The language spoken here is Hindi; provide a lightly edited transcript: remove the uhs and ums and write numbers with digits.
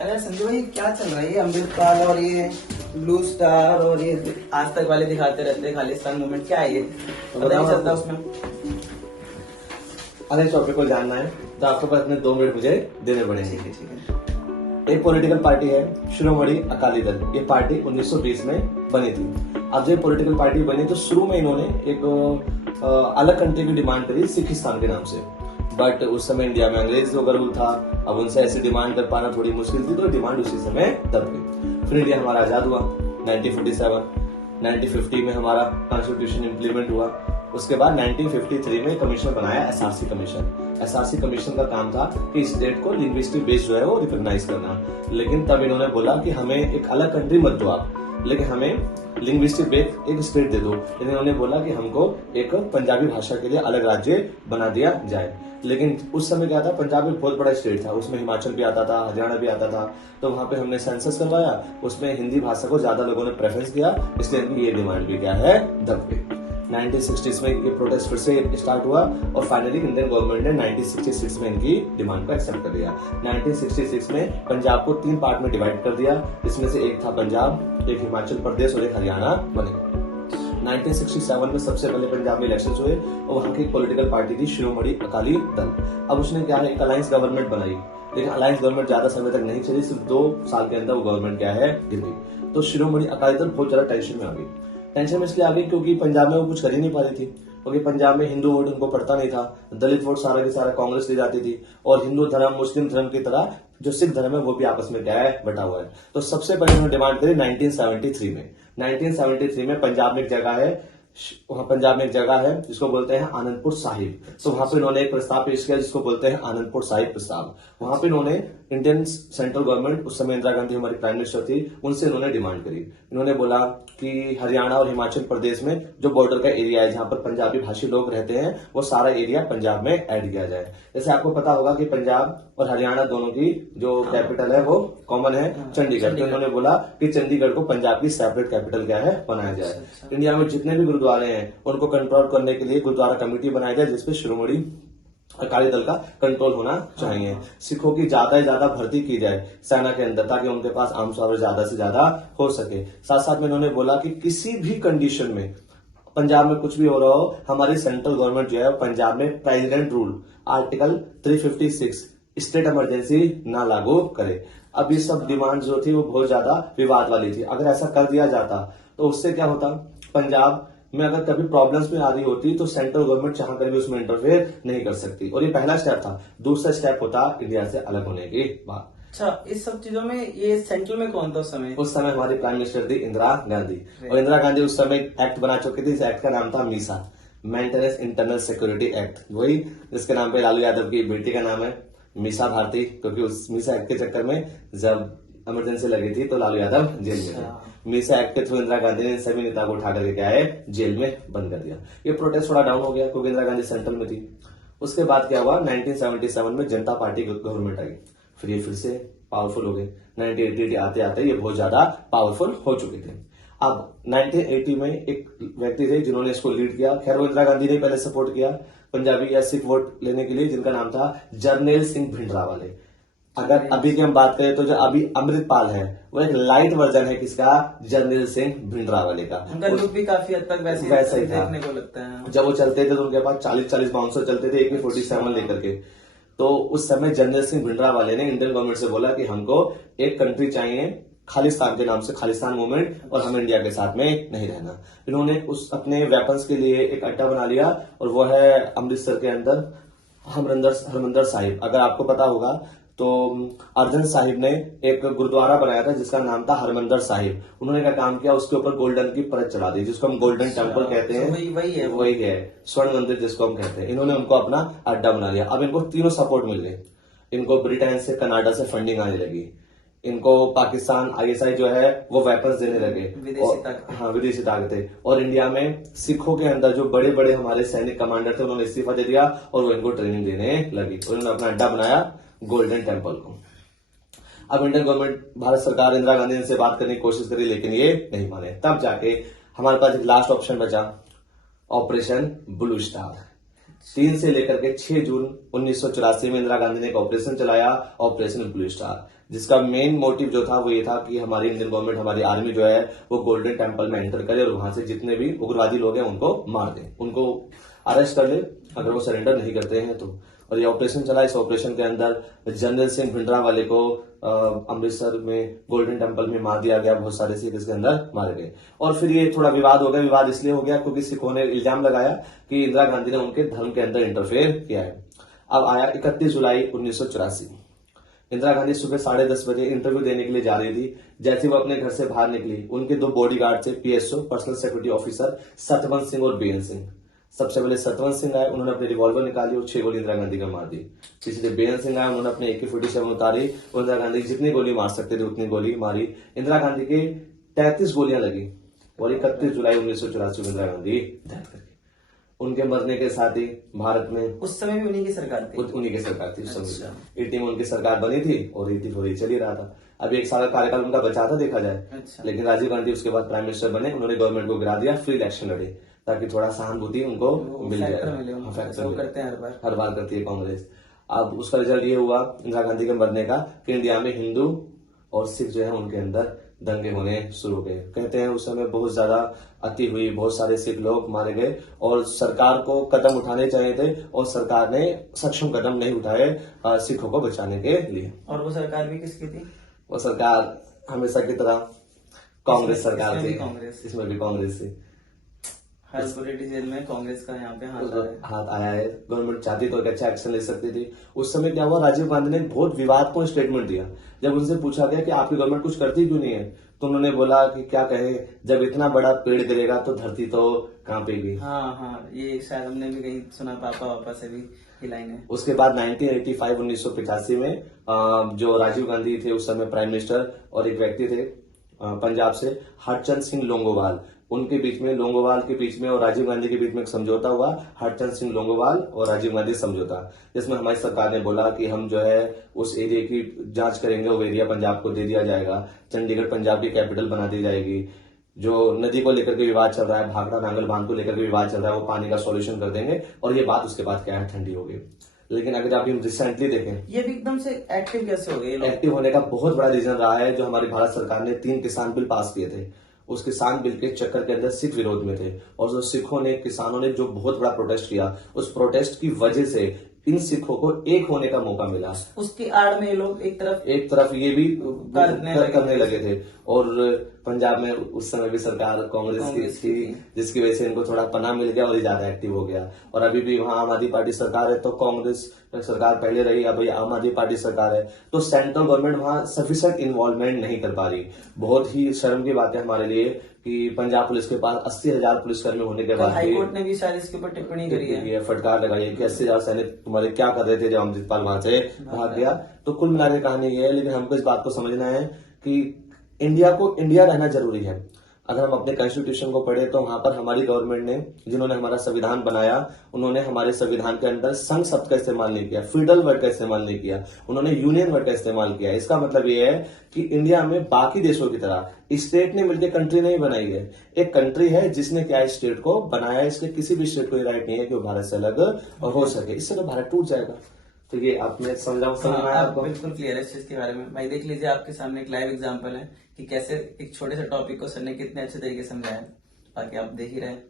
अरे संजय भाई, क्या चल रहा है ये अमृतपाल और ये ब्लू स्टार और ये आज तक वाले दिखाते रहते हैं खालिस्तान मूवमेंट, क्या है ये? पता नहीं चलता उसमें। अगर इस टॉपिक को जानना है तो आपके पास अपने 2 मिनट मुझे देने पड़ेंगे। ठीक है। एक पॉलिटिकल पार्टी है शिरोमणि अकाली दल। ये पार्टी 1920 में बनी थी। अब जब पॉलिटिकल पार्टी बनी तो शुरू में इन्होंने एक अलग कंट्री की डिमांड करी, सिखिस्तान के नाम से। बट उस समय इंडिया में अंग्रेज का रूल था, अब उनसे ऐसी डिमांड कर पाना थोड़ी मुश्किल थी, तो डिमांड उसी समय दब गई। फिर इंडिया हमारा आजाद हुआ 1947। 1950 में हमारा कॉन्स्टिट्यूशन इम्प्लीमेंट हुआ। उसके बाद 1953 में कमीशन बनाया, एसआरसी कमीशन। एसआरसी कमीशन का काम था कि स्टेट को लिंग्विस्टिक बेस जो है वो रिकॉग्नाइज करना। लेकिन तब इन्होंने बोला कि हमें एक अलग कंट्री मत दो आप, लेकिन हमें लिंग्विस्टिक बेस एक स्टेट दे दो। इन्होंने बोला कि हमको एक पंजाबी भाषा के लिए अलग राज्य बना दिया जाए। लेकिन उस समय क्या था, पंजाब एक बहुत बड़ा स्टेट था, उसमें हिमाचल भी आता था, हरियाणा भी आता था। तो वहां पे हमने सेंसस करवाया, उसमें हिंदी भाषा को ज्यादा लोगों ने प्रेफरेंस किया, इसलिए इनकी ये डिमांड भी क्या है, दब गई। 1960s में ये प्रोटेस्ट फिर से स्टार्ट हुआ और फाइनली इंडियन गवर्नमेंट ने 1966 में इनकी डिमांड को एक्सेप्ट कर लिया। 1966 में पंजाब को 3 पार्ट में डिवाइड कर दिया, इसमें से एक था पंजाब, एक हिमाचल प्रदेश और एक हरियाणा बने। 1967 में सबसे पहले पंजाब में इलेक्शन हुए और वहां की पॉलिटिकल पार्टी थी शिरोमणि अकाली दल। अब उसने क्या है, एक अलायंस गवर्नमेंट बनाई, लेकिन अलायंस गवर्नमेंट ज्यादा समय तक नहीं चली, सिर्फ 2 साल के अंदर वो गवर्नमेंट क्या है, गिर गई। तो शिरोमणि अकाली दल बहुत ज्यादा टेंशन में आ गई। टेंशन में इसलिए आ गई क्योंकि पंजाब में वो कुछ कर ही नहीं पा रही थी, क्योंकि पंजाब में हिंदू वोट उनको पड़ता नहीं था, दलित वोट सारा के सारा कांग्रेस ले जाती थी, और हिंदू धर्म मुस्लिम धर्म की तरह जो सिख धर्म है वो भी आपस में क्या है, बटा हुआ है। तो सबसे पहले उन्होंने डिमांड करी 1973 में। 1973 में पंजाब में एक जगह है, वहां पंजाब में एक जगह है जिसको बोलते हैं आनंदपुर साहिब। तो वहां पे इन्होंने एक प्रस्ताव पेश किया जिसको बोलते हैं आनंदपुर साहिब प्रस्ताव। वहां पे इन्होंने इंडियन सेंट्रल गवर्नमेंट, उस समय इंदिरा गांधी हमारी प्राइम मिनिस्टर थी, उनसे इन्होंने डिमांड करी। इन्होंने बोला कि हरियाणा और हिमाचल प्रदेश में जो बॉर्डर का एरिया है जहां पर पंजाबी भाषी लोग रहते हैं, वो सारा एरिया पंजाब में ऐड किया जाए। जैसे आपको पता होगा कि पंजाब और हरियाणा दोनों की जो कैपिटल है वो कॉमन है, चंडीगढ़। तो इन्होंने बोला कि चंडीगढ़ को पंजाब की सेपरेट कैपिटल क्या है, बनाया जाए। इंडिया में जितने भी गुरुद्वारे हैं उनको कंट्रोल करने के लिए गुरुद्वारा कमेटी बनाई जाए, जिसपे शिरोमणि अकाली दल का कंट्रोल होना चाहिए। सिखों की ज्यादा से ज्यादा भर्ती की जाए सेना के अंदर, ताकि उनके पास आर्म्स पावर ज्यादा से ज्यादा हो सके। साथ साथ में इन्होंने बोला कि किसी भी कंडीशन में पंजाब में कुछ भी हो रहा हो, हमारी सेंट्रल गवर्नमेंट जो है पंजाब में president rule article 356 state emergency ना लागू करे। अब ये सब डिमांड जो थी वो बहुत ज्यादा विवाद वाली थी। अगर ऐसा कर दिया जाता तो उससे क्या होता, पंजाब में अगर कभी प्रॉब्लम्स में आ रही होती तो सेंट्रल गवर्नमेंट चाह कर भी उसमें इंटरफेयर नहीं कर सकती। और ये पहला स्टेप था। दूसरा स्टेप होता इंडिया से अलग होने की बात। अच्छा, इस सब चीजों में ये सेंट्रल में कौन था उस समय? उस समय हमारी प्राइम मिनिस्टर थी इंदिरा गांधी। और इंदिरा गांधी उस समय एक्ट बना चुकी थी। इस एक्ट का नाम था Misa, maintenance internal security act, वही जिसके नाम पे लालू यादव की बेटी का नाम है मीसा भारती, क्योंकि उस मीसा एक्ट के चक्कर में जब इमरजेंसी लगी थी तो लालू यादव जेल में थे। मीसा एक्ट के थ्रू इंदिरा गांधी ने सभी नेता को उठा करके क्या है, जेल में बंद कर दिया। ये प्रोटेस्ट थोड़ा डाउन हो गया क्योंकि इंदिरा गांधी सेंट्रल में थी। उसके बाद क्या हुआ, 1977 में जनता पार्टी गवर्नमेंट आई, फिर ये फिर से पावरफुल हो गए। 1980 आते आते ये बहुत ज्यादा पावरफुल हो चुके थे। अब 1980 में एक व्यक्ति थे जिन्होंने इसको लीड किया। खैर वो इंदिरा गांधी ने पहले सपोर्ट किया पंजाबी या सिख वोट लेने के लिए, जिनका नाम था जरनैल सिंह भिंडरावाले। अगर अभी की हम बात करें तो जो अभी अमृतपाल है वो एक लाइट वर्जन है किसका, जरनैल सिंह भिंडरावाले का। उनका लुक भी काफी हद तक वैसा ही देखने को लगता है। जब वो चलते थे तो उनके पास 40-40 बाउंसर चलते थे AK-47 लेकर के। तो उस समय जरनैल सिंह भिंडरावाले ने इंडियन गवर्नमेंट से बोला कि हमको एक कंट्री चाहिए खालिस्तान के नाम से, खालिस्तान मूवमेंट, और हमें इंडिया के साथ में नहीं रहना। इन्होंने उस अपने वेपन्स के लिए एक अड्डा बना लिया और वो है अमृतसर के अंदर हरमंदर साहिब। अगर आपको पता होगा तो अर्जन साहिब ने एक गुरुद्वारा बनाया था जिसका नाम था हरमंदर साहिब। उन्होंने क्या काम किया, उसके ऊपर गोल्डन की परत चढ़ा दी, जिसको हम गोल्डन टेम्पल कहते हैं। वही है स्वर्ण मंदिर जिसको हम कहते हैं। इन्होंने उनको अपना अड्डा बना लिया। अब इनको तीनों सपोर्ट मिल गए। इनको ब्रिटेन से, कनाडा से फंडिंग आने लगी। इनको पाकिस्तान ISI जो है वो वेपन्स देने लगे, विदेशी ताकतें। और इंडिया में सिखों के अंदर जो बड़े बड़े हमारे सैनिक कमांडर थे उन्होंने इस्तीफा दे दिया और वो इनको ट्रेनिंग देने लगी। उन्होंने अपना अड्डा बनाया गोल्डन टेम्पल को। अब इंडियन गवर्नमेंट, भारत सरकार, इंदिरा गांधी ने बात करने की कोशिश करी लेकिन ये नहीं माने। तब जाके हमारे पास एक लास्ट ऑप्शन बचा, ऑपरेशन ब्लू स्टार। 3 से लेकर के 6 जून 1984 में इंदिरा गांधी ने एक ऑपरेशन चलाया, ऑपरेशन ब्लू स्टार, जिसका मेन मोटिव जो था वो ये था कि हमारी इंडियन गवर्नमेंट, हमारी आर्मी जो है वो गोल्डन टेम्पल में एंटर करे और वहां से जितने भी उग्रवादी लोग हैं उनको मार दे, उनको अरेस्ट कर ले अगर वो सरेंडर नहीं करते हैं तो। और ये ऑपरेशन चला। इस ऑपरेशन के अंदर जनरल सिंह भिंडरावाले को अमृतसर में गोल्डन टेम्पल में मार दिया गया, बहुत सारे सिख इसके अंदर मारे गए। और फिर ये थोड़ा विवाद हो गया। विवाद इसलिए हो गया क्योंकि सिखों ने इल्जाम लगाया कि इंदिरा गांधी ने उनके धर्म के अंदर इंटरफेयर किया है। अब आया 31 जुलाई 1984। इंदिरा गांधी सुबह 10:30 बजे इंटरव्यू देने के लिए जा रही थी। जैसे वो अपने घर से बाहर निकली, उनके 2 बॉडीगार्ड थे, PSO personal security officer Satwant Singh और बीएन सिंह। सबसे पहले सतवंत सिंह आए, उन्होंने अपनी रिवॉल्वर निकाली और 6 गोली इंदिरा गांधी को मार दी। तीसरे बीएन सिंह आए, उन्होंने अपने AK-47 उतारी और इंदिरा गांधी की जितनी गोली मार सकते थे उतनी गोली मारी। इंदिरा गांधी के 33 गोलियां लगी और 31 जुलाई 1984 में इंदिरा गांधी डेथ कर गई। उनके मरने के साथ ही भारत में उस समय भी उन्हीं की सरकार थी। उन्हीं की सरकार थी उस समय। अच्छा। 80 में उनकी सरकार बनी थी और 84 चल ही रहा था। अब 1 साल का कार्यकाल उनका बचा था देखा जाए। अच्छा। लेकिन राजीव गांधी उसके बाद प्राइम मिनिस्टर बने, उन्होंने गवर्नमेंट को गिरा दिया, फ्री इलेक्शन लड़े ताकि थोड़ा सहानुभूति उनको मिल जाए। हाँ, फैक्टर वो करते हैं हर बार करती है कांग्रेस। अब उसका रिजल्ट ये हुआ इंदिरा गांधी के मरने का कि इंडिया में हिंदू और सिख जो है उनके अंदर दंगे होने शुरू हो गए। कहते हैं उस समय बहुत ज्यादा अति हुई, बहुत सारे सिख लोग मारे गए और सरकार को कदम उठाने चाहिए थे और सरकार ने सक्षम कदम नहीं उठाए सिखों को बचाने के लिए। और वो सरकार भी किसकी थी? वो सरकार हमेशा की तरह कांग्रेस सरकार थी। इसमें भी कांग्रेस थी। हर पॉलिटिशियन में कांग्रेस का यहाँ पे हाथ आया है। गवर्नमेंट चाहती तो एक अच्छा एक्शन ले सकती थी। उस समय क्या हुआ, राजीव गांधी ने बहुत विवादपूर्ण स्टेटमेंट दिया। जब उनसे पूछा गया कि आपकी गवर्नमेंट कुछ करती क्यों नहीं है, तो उन्होंने बोला कि क्या कहे, जब इतना बड़ा पेड़ गिरेगा तो धरती तो कांपेगी। हाँ, ये शायद हमने भी कहीं सुना, पापा से भी ये लाइन है। उसके बाद 1985 में जो राजीव गांधी थे उस समय प्राइम मिनिस्टर, और एक व्यक्ति थे पंजाब से हरचंद सिंह लोंगोवाल, उनके बीच में, लोंगोवाल के बीच में और राजीव गांधी के बीच में एक समझौता हुआ, हरचंद सिंह लोंगोवाल और राजीव गांधी समझौता, जिसमें हमारी सरकार ने बोला कि हम जो है उस एरिया की जांच करेंगे, वो एरिया पंजाब को दे दिया जाएगा, चंडीगढ़ पंजाब की कैपिटल बना दी जाएगी। जो नदी को लेकर के विवाद चल रहा है, भाखड़ा नांगल बांध को लेकर के विवाद चल रहा है, वो पानी का सॉल्यूशन कर देंगे। और ये बात उसके बाद क्या है, ठंडी हो गई। लेकिन अगर आप रिसेंटली देखें, ये भी एकदम से एक्टिव कैसे हो गए? एक्टिव होने का बहुत बड़ा रीजन रहा है जो हमारी भारत सरकार ने 3 किसान बिल पास किए थे। उस किसान बिल के चक्कर के अंदर सिख विरोध में थे और जो सिखों ने, किसानों ने जो बहुत बड़ा प्रोटेस्ट किया, उस प्रोटेस्ट की वजह से इन सिखों को एक होने का मौका मिला। उसकी आड़ में ये लोग एक तरफ ये भी करने लगे थे। और पंजाब में उस समय भी सरकार कांग्रेस की थी, जिसकी वजह से इनको थोड़ा पनाह मिल गया और ये ज्यादा एक्टिव हो गया। और अभी भी वहां आम आदमी पार्टी सरकार है, तो कांग्रेस सरकार पहले रही, अब आम आदमी पार्टी सरकार है, तो सेंट्रल गवर्नमेंट वहां सफिशिएंट इन्वॉल्वमेंट नहीं कर पा रही। बहुत ही शर्म की बात है हमारे लिए कि पंजाब पुलिस के पास 80,000 पुलिसकर्मी होने के बाद हाईकोर्ट ने भी शायद इसके ऊपर टिप्पणी करी है, फटकार लगाई है कि 80,000 सैनिक तुम्हारे क्या कर रहे थे जब अमृतपाल वहां से भाग गया। तो कुल मिलाकर कहानी ये है, लेकिन हमको इस बात को समझना है कि इंडिया को इंडिया रहना जरूरी है। अगर हम अपने कॉन्स्टिट्यूशन को पढ़े तो वहां पर हमारी गवर्नमेंट ने, जिन्होंने हमारा संविधान बनाया, उन्होंने हमारे संविधान के अंदर संघ शब्द का इस्तेमाल नहीं किया, फेडरल वर्ड का इस्तेमाल नहीं किया, उन्होंने यूनियन वर्ड का इस्तेमाल किया। इसका मतलब ये है कि इंडिया में बाकी देशों की तरह स्टेट ने मिलकर कंट्री नहीं बनाई है। एक कंट्री है जिसने क्या स्टेट को बनाया है, इसके किसी भी स्टेट को ये राइट नहीं है कि वो भारत से अलग हो सके। इससे तो भारत टूट जाएगा। तो ये आपने समझ में आया आपको? बिल्कुल क्लियर है इस चीज के बारे में। भाई देख लीजिए, आपके सामने एक लाइव एग्जांपल है कि कैसे एक छोटे से टॉपिक को सर ने कितने अच्छे तरीके से समझाया। बाकी आप देख ही रहे हैं।